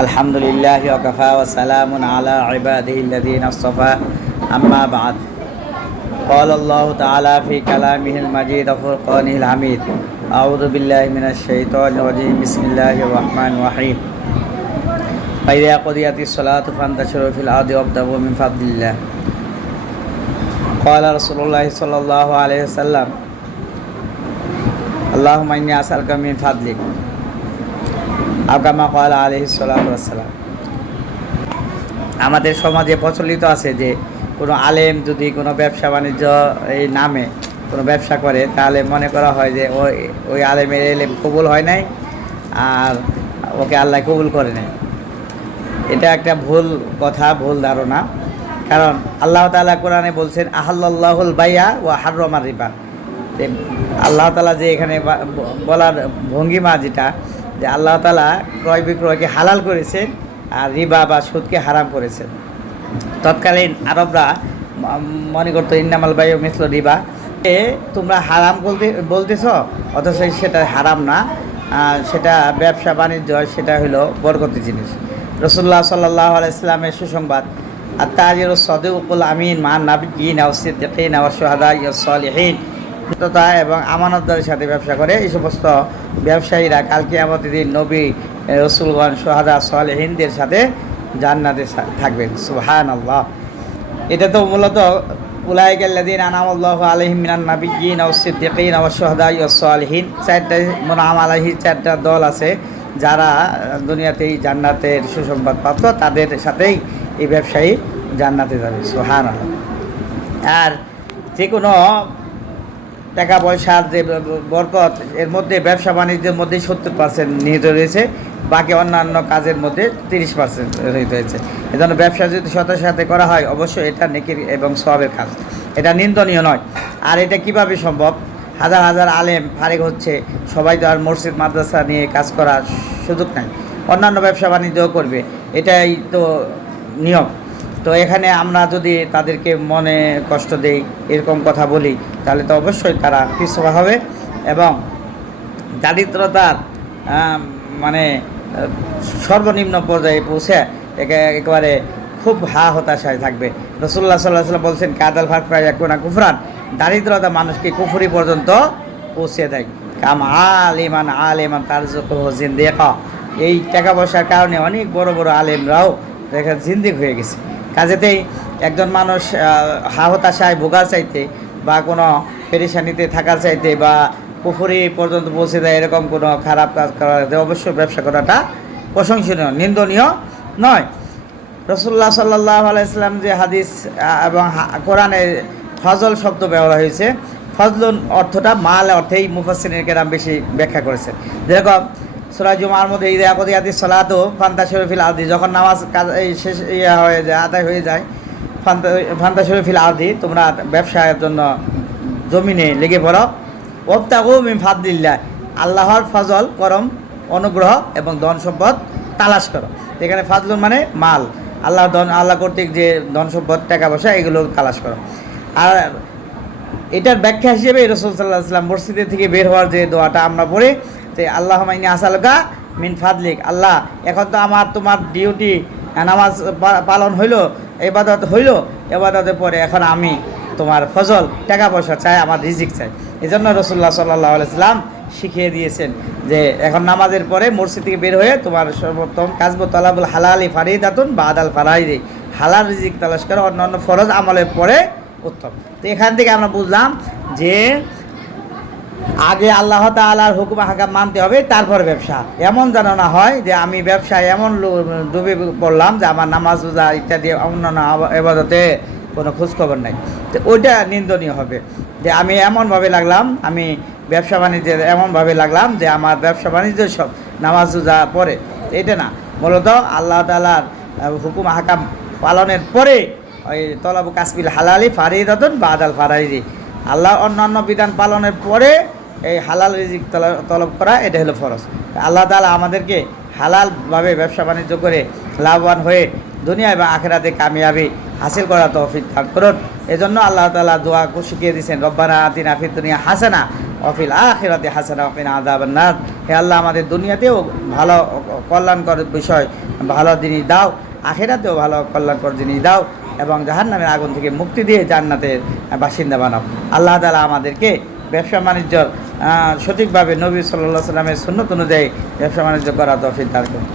আলহামদুলিল্লাহি ওয়া কাফা ওয়া সালামুন আলা ইবাদিহিল্লাযীনা ইসতাফা আম্মা বা'দ ক্বালা আল্লাহু তাআলা ফি কালামিহিল মাজিদ ওয়া ফুরকানিহিল হামিদ আউযু বিল্লাহি মিনাশ শাইতানির রাজীম বিসমিল্লাহির রহমানির রহিম ফাইযা কুদিয়াতিস সালাতু ফান্তাশিরু ফিল আরদি ওয়াবতাগু মিন ফাদলিল্লাহ ক্বালা রাসূলুল্লাহ সাল্লাল্লাহু আলাইহি ওয়াসাল্লাম আল্লাহুম্মা ইন্নী আসআলুকা মিন ফাদলিক আকামা ক্বালা আলাইহিস সালাতু ওয়াসসালাম। আমাদের সমাজে প্রচলিত আছে যে কোনো আলেম যদি কোনো ব্যবসা বাণিজ্য এই নামে কোনো ব্যবসা করে তাহলে মনে করা হয় যে ওই আলেমের এলেম কবুল হয় নাই আর ওকে আল্লাহ কবুল করে নেয়। এটা একটা ভুল কথা, ভুল ধারণা। কারণ আল্লাহ তাআলা কোরআনে বলছেন আহাল্লাল্লাহুল বাইয়া ওয়া হাররামার রিবা। আল্লাহ তাআলা যে এখানে বলার ভঙ্গিমা যেটা যে আল্লাহ তাআলা ক্রয় বিক্রয়কে হালাল করেছেন আর রিবা বা সুদকে হারাম করেছেন। তৎকালীন আরবরা মনে করতো ইন্নামাল বাইউ মিসলু রিবা, তোমরা হারাম বলতেছ অথচ সেটা হারাম না, সেটা ব্যবসা বাণিজ্য, সেটা হলো বরকতি জিনিস। রাসূলুল্লাহ সাল্লাল্লাহু আলাইহি ওয়াসাল্লামের সুসংবাদ আত-তাজিরুস সাদিকুল আমিন মান নাবিয়্যিন ওয়া সিদ্দিকিন ওয়া শুহাদাই ওয়াস সালিহিন, সত্যতা এবং আমানতদারের সাথে ব্যবসা করে এই সমস্ত ব্যবসায়ীরা কাল কিয়ামতের দিন নবী রাসূলগণ শুহাদা সালেহিনদের সাথে জান্নাতে থাকবেন। সুবহানাল্লাহ। এটা তো মূলত উলাইকাল্লাযীনা আনআমাল্লাহু আলাইহিম মিনান নাবিয়্যিন ওয়াস সিদ্দিকিন ওয়াস শুহাদাই ওয়াস সালিহিন, চারটা মুনআম আলাইহি চারটা দল আছে যারা দুনিয়াতেই জান্নাতের সুসংবাদ প্রাপ্ত, তাদের সাথেই এই ব্যবসায়ী জান্নাতে যাবে। সুবহানাল্লাহ। আর যে কোনো টাকা পয়সার যে বরকত এর মধ্যে ব্যবসা বাণিজ্যের মধ্যে 70% নিহিত রয়েছে, বাকি অন্যান্য কাজের মধ্যে 30% নিহিত হয়েছে। এজন্য ব্যবসা যদি সতের সাথে করা হয় অবশ্যই এটা নেকির এবং সওয়াবের কাজ, এটা নিন্দনীয় নয়। আর এটা কিভাবে সম্ভব? হাজার হাজার আলেম ফারিগ হচ্ছে, সবাই তো আর মসজিদ মাদ্রাসা নিয়ে কাজ করার সুযোগ নাই, অন্যান্য ব্যবসা বাণিজ্যও করবে, এটাই তো নিয়ম। তো এখানে আমরা যদি তাদেরকে মনে কষ্ট দেই, এরকম কথা বলি, তাহলে তো অবশ্যই তারা পিছপা হবে এবং দারিদ্রতার মানে সর্বনিম্ন পর্যায়ে পৌঁছে একেবারে খুব হতাশায় থাকবে। রাসূলুল্লাহ সাল্লাল্লাহু আলাইহি ওয়াসাল্লাম বলছেন কাদাল ফাকরা ইয়াকুনা কুফরান, দারিদ্রতা মানুষকে কুফরি পর্যন্ত পৌঁছে দেয়। কাম আলিমান তারযুকুহু জিন্দিকা, এই টাকা পয়সার কারণে অনেক বড় বড় আলেমরাও দেখা জিন্দিক হয়ে গেছে। কাজেতেই একজন মানুষ হতাশায় ভোগার চাইতে বা কোনো পেরেশানিতে থাকার চাইতে বা কুফরি পর্যন্ত পৌঁছে দেয় এরকম কোনো খারাপ কাজ করা অবশ্যই ব্যবসা করাটা প্রশংসনীয়, নিন্দনীয় নয়। রাসূলুল্লাহ সাল্লাল্লাহু আলাইহি ওয়াসাল্লাম যে হাদিস এবং কোরআনে ফজল শব্দ ব্যবহার হয়েছে, ফজলুন অর্থটা মাল অর্থেই মুফাসসিরিন কেরাম বেশি ব্যাখ্যা করেছেন। যেরকম সূরা জুমার মধ্যে ইযা কুদিয়াতিস সালাতু ফান্তাশিরু ফিল আরদি, যখন নামাজ কাজ শেষ হয়ে যায়, আদায় হয়ে যায়, ফান্তাশিরু ফিল আরদি, তোমরা ব্যবসায়ের জন্য জমিনে লেগে পড়ো, ওয়াবতাগু মিন ফাদলিল্লাহ, আল্লাহর ফজল, করম, অনুগ্রহ এবং ধন সম্পদ তালাশ করো। এখানে ফাজলুন মানে মাল, আল্লাহ কর্তৃক যে ধন সম্পদ টাকা পয়সা এগুলো তালাশ করো। আর এটার ব্যাখ্যা হিসেবে রাসূল সাল্লাল্লাহু আলাইহি ওয়াসাল্লাম মসজিদের থেকে বের হওয়ার যে দোয়াটা আমরা পড়ি যে আল্লাহুম্মা ইন্নী আসআলুকা মিন ফাদলিক, আল্লাহ এখন তো তোমার ডিউটি নামাজ পালন হইলো, ইবাদত হইলো, ইবাদতের পরে এখন আমি তোমার ফজল টাকা পয়সা চাই, আমার রিজিক চাই। এই জন্য রাসূলুল্লাহ সাল্লাল্লাহু আলাইহি ওয়াসাল্লাম শিখিয়ে দিয়েছেন যে এখন নামাজের পরে মসজিদ থেকে বের হয়ে তোমার সর্বোত্তম কাজ তালাবুল হালালি ফারিদাতুন বাদাল ফারাইদি, হালাল রিজিক তালাশ করা অন্যান্য ফরজ আমলের পরে উত্তম। তো এখান থেকে আমরা বুঝলাম যে আগে আল্লাহ তাআলার হুকুম হাকাম মানতে হবে, তারপর ব্যবসা। এমন যেন না হয় যে আমি ব্যবসায় এমন ডুবে পড়লাম যে আমার নামাজ রোজা ইত্যাদি অন্যান্য ইবাদতে কোনো খোঁজখবর নাই, তো ওইটা নিন্দনীয় হবে। যে আমি এমনভাবে লাগলাম, আমি ব্যবসা বাণিজ্যের এমনভাবে লাগলাম যে আমার ব্যবসা বাণিজ্য সব নামাজ রোজা পরে, এটা না। মূলত আল্লাহ তাআলার হুকুম হাকাম পালনের পরে ওই তলাবু কাসবিল হালালি ফারিদাতুন বাদাল ফারাইদি, আল্লাহর অন্যান্য বিধান পালনের পরে এই হালাল রিজিক তলব করা, এটা হলো ফরজ। আল্লাহ তাআলা আমাদেরকে হালালভাবে ব্যবসা বাণিজ্য করে লাভবান হয়ে দুনিয়া এবং আখিরাতে কামিয়াবি হাসিল করা তৌফিক দান করুন। এজন্য আল্লাহ তাআলা দোয়া শিখিয়ে দিয়েছেন, রব্বানা আতিনা ফিদ দুনিয়া হাসানা অফিল আখিরাতি হাসানা ওয়া কিনা আযাবান নার। হে আল্লাহ, আমাদের দুনিয়াতেও ভালো কল্যাণকর বিষয়, ভালো জিনিস দাও, আখিরাতেও ভালো কল্যাণকর জিনিস দাও, এবং জাহান্নামের আগুন থেকে মুক্তি দিয়ে জান্নাতের বাসিন্দা বানাও। আল্লাহ তাআলা আমাদেরকে ব্যবসা বাণিজ্য সঠিকভাবে নবী সাল্লাল্লাহু আলাইহি ওয়াসাল্লামের সুন্নত অনুযায়ী ব্যবসা বাণিজ্য করা তৌফিক দান করুন।